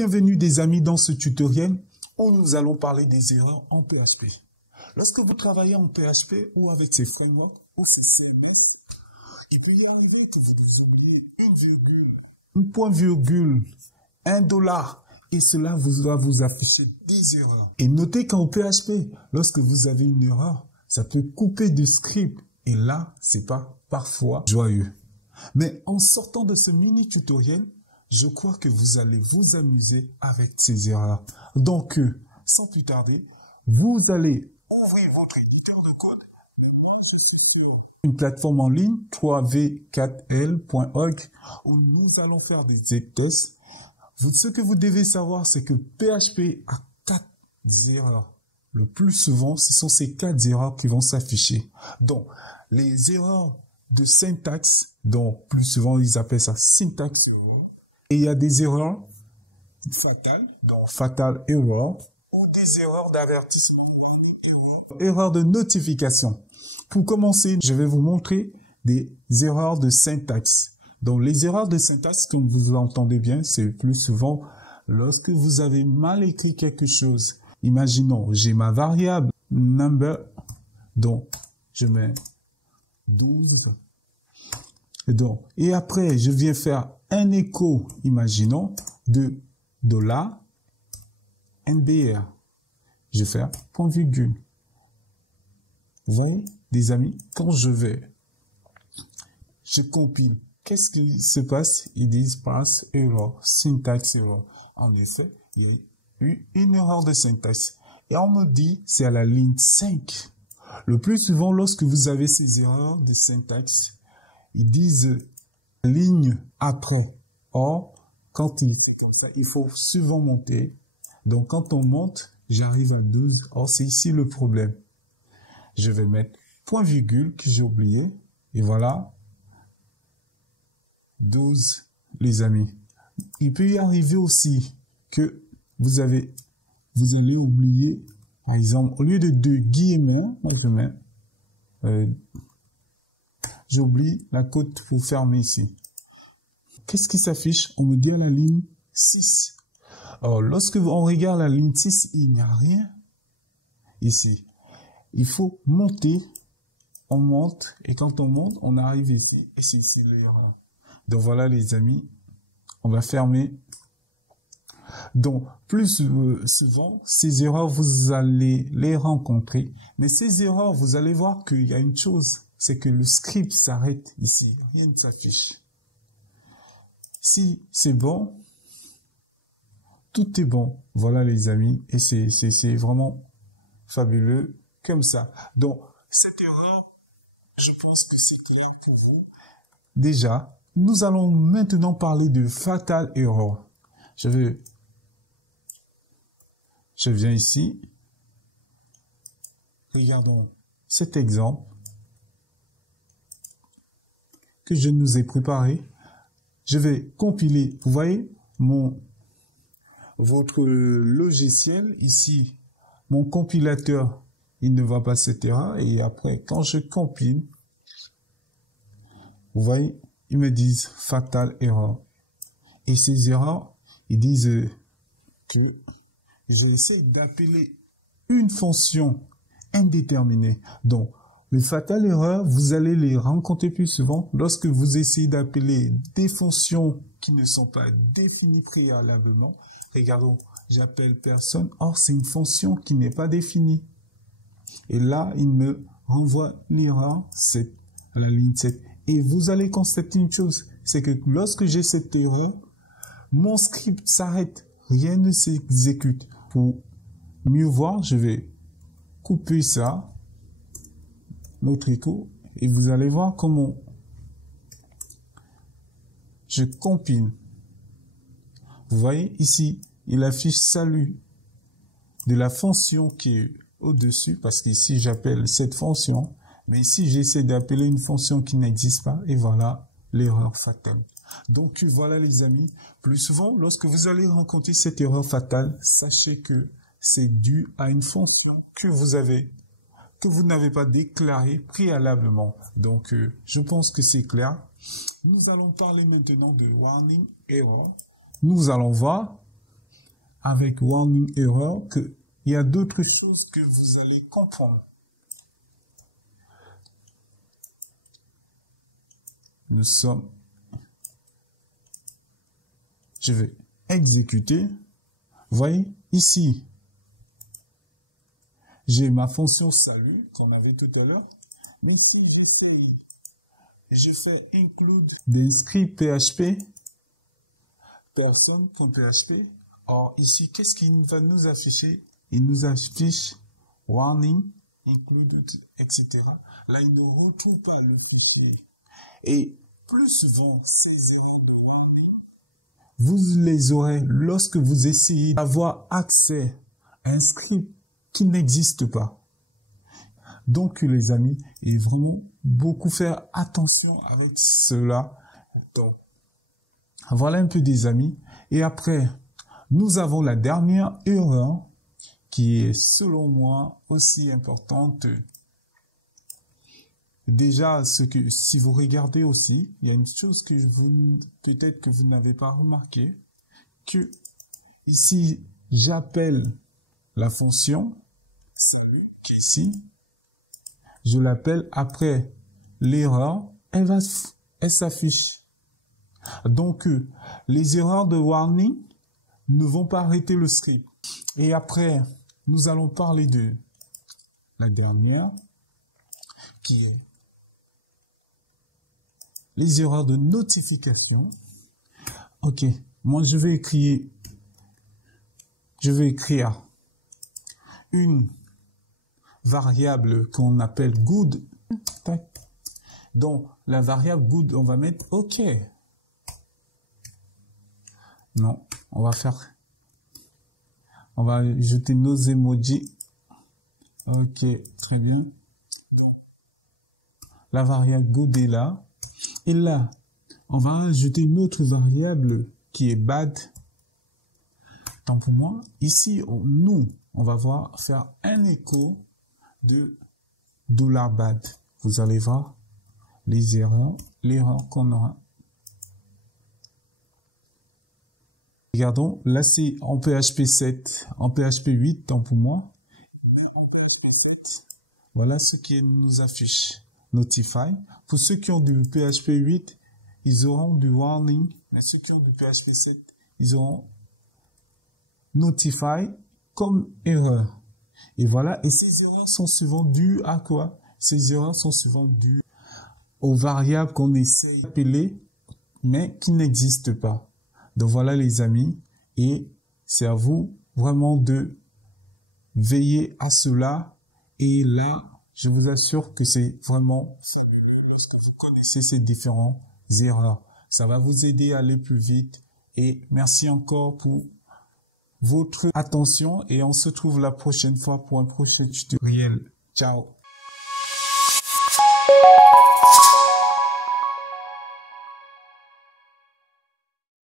Bienvenue des amis dans ce tutoriel où nous allons parler des erreurs en PHP. Lorsque vous travaillez en PHP ou avec ces frameworks ou ces CMS, il peut y arriver que vous oubliez une virgule, un point virgule, $1 et cela va vous afficher des erreurs. Et notez qu'en PHP, lorsque vous avez une erreur, ça peut couper du script et là, c'est pas parfois joyeux. Mais en sortant de ce mini tutoriel, je crois que vous allez vous amuser avec ces erreurs. Donc, sans plus tarder, vous allez ouvrir votre éditeur de code. Je suis sur une plateforme en ligne, 3v4l.org, où nous allons faire des tests. Ce que vous devez savoir, c'est que PHP a 4 erreurs. Le plus souvent, ce sont ces 4 erreurs qui vont s'afficher. Donc, les erreurs de syntaxe, donc plus souvent ils appellent ça syntaxe. Et il y a des erreurs fatales, donc fatal error, ou des erreurs d'avertissement, erreurs de notification. Pour commencer, je vais vous montrer des erreurs de syntaxe. Donc les erreurs de syntaxe, comme vous l'entendez bien, c'est plus souvent lorsque vous avez mal écrit quelque chose. Imaginons, j'ai ma variable number, donc je mets 12. Et après, je viens faire un écho, imaginons, de $NBR. Je vais faire point virgule. Vous voyez, des amis, quand je compile, qu'est-ce qui se passe? Ils disent pass error, syntax error. En effet, il y a eu une erreur de syntaxe. Et on me dit, c'est à la ligne 5. Le plus souvent, lorsque vous avez ces erreurs de syntaxe, ils disent ligne après. Or, quand il fait comme ça, il faut souvent monter. Donc, quand on monte, j'arrive à 12. Or, c'est ici le problème. Je vais mettre point virgule que j'ai oublié. Et voilà. 12, les amis. Il peut y arriver aussi que vous allez oublier, par exemple, au lieu de 2 guillemets, je mets, j'oublie la côte pour fermer ici. Qu'est-ce qui s'affiche? On me dit à la ligne 6. Alors, lorsque on regarde la ligne 6, il n'y a rien ici. Il faut monter. On monte. Et quand on monte, on arrive ici. Et c'est ici l'erreur. Donc voilà les amis. On va fermer. Donc, plus souvent, ces erreurs, vous allez les rencontrer. Mais ces erreurs, vous allez voir qu'il y a une chose. C'est que le script s'arrête ici. Rien ne s'affiche. Si c'est bon, tout est bon. Voilà les amis. Et c'est vraiment fabuleux comme ça. Donc, cette erreur, je pense que c'est clair pour vous. Déjà, nous allons maintenant parler de fatal error. Je viens ici. Regardons cet exemple que je nous ai préparé. Je vais compiler. Vous voyez, votre logiciel ici, mon compilateur, il ne va pas cette erreur. Et après, quand je compile, vous voyez, ils me disent fatal error. Et ces erreurs, ils disent qu'ils essaient d'appeler une fonction indéterminée. Donc, les fatal erreurs, vous allez les rencontrer plus souvent lorsque vous essayez d'appeler des fonctions qui ne sont pas définies préalablement. Regardons, j'appelle personne. Or, c'est une fonction qui n'est pas définie. Et là, il me renvoie l'erreur 7, la ligne 7. Et vous allez constater une chose, c'est que lorsque j'ai cette erreur, mon script s'arrête. Rien ne s'exécute. Pour mieux voir, je vais couper ça. Notre écho, et vous allez voir comment je compile. Vous voyez ici, il affiche salut de la fonction qui est au-dessus, parce qu'ici j'appelle cette fonction, mais ici j'essaie d'appeler une fonction qui n'existe pas, et voilà l'erreur fatale. Donc voilà les amis, plus souvent lorsque vous allez rencontrer cette erreur fatale, sachez que c'est dû à une fonction que vous n'avez pas déclaré préalablement. Donc, je pense que c'est clair. Nous allons parler maintenant de warning error. Nous allons voir avec warning error qu'il y a d'autres choses que vous allez comprendre. Nous sommes... Je vais exécuter. Vous voyez, ici, j'ai ma fonction salut qu'on avait tout à l'heure. Mais si je fais include des scripts PHP, person.php, or ici, qu'est-ce qu'il va nous afficher? Il nous affiche warning, include, etc. Là, il ne retrouve pas le fichier. Et plus souvent, vous les aurez lorsque vous essayez d'avoir accès à un script qui n'existe pas. Donc, les amis, il faut vraiment beaucoup faire attention avec cela. Donc, voilà un peu des amis. Et après, nous avons la dernière erreur qui est, selon moi, aussi importante. Déjà, si vous regardez aussi, il y a une chose que peut-être que vous n'avez pas remarqué, que ici, j'appelle la fonction, ici, je l'appelle après l'erreur, elle s'affiche. Donc, les erreurs de warning ne vont pas arrêter le script. Et après, nous allons parler de la dernière, qui est les erreurs de notification. Ok, moi je vais écrire une variable qu'on appelle good. Donc la variable good, on va mettre OK. Non, on va jeter nos emojis. Ok, très bien. Donc, la variable good est là. Et là, on va ajouter une autre variable qui est bad. Donc pour moi, ici, on va faire un écho de $bad. Vous allez voir l'erreur qu'on aura. Regardons, là c'est en PHP 7, en PHP 8, tant pour moi. Mais en PHP 7, voilà ce qui nous affiche. Notify. Pour ceux qui ont du PHP 8, ils auront du warning. Mais ceux qui ont du PHP 7, ils auront Notify comme erreur. Et voilà. Et ces erreurs sont souvent dues à quoi? Ces erreurs sont souvent dues aux variables qu'on essaye d'appeler, mais qui n'existent pas. Donc voilà les amis. Et c'est à vous vraiment de veiller à cela. Et là, je vous assure que c'est vraiment lorsque vous connaissez ces différentes erreurs. Ça va vous aider à aller plus vite. Et merci encore pour votre attention. Et on se retrouve la prochaine fois pour un prochain tutoriel. Ciao.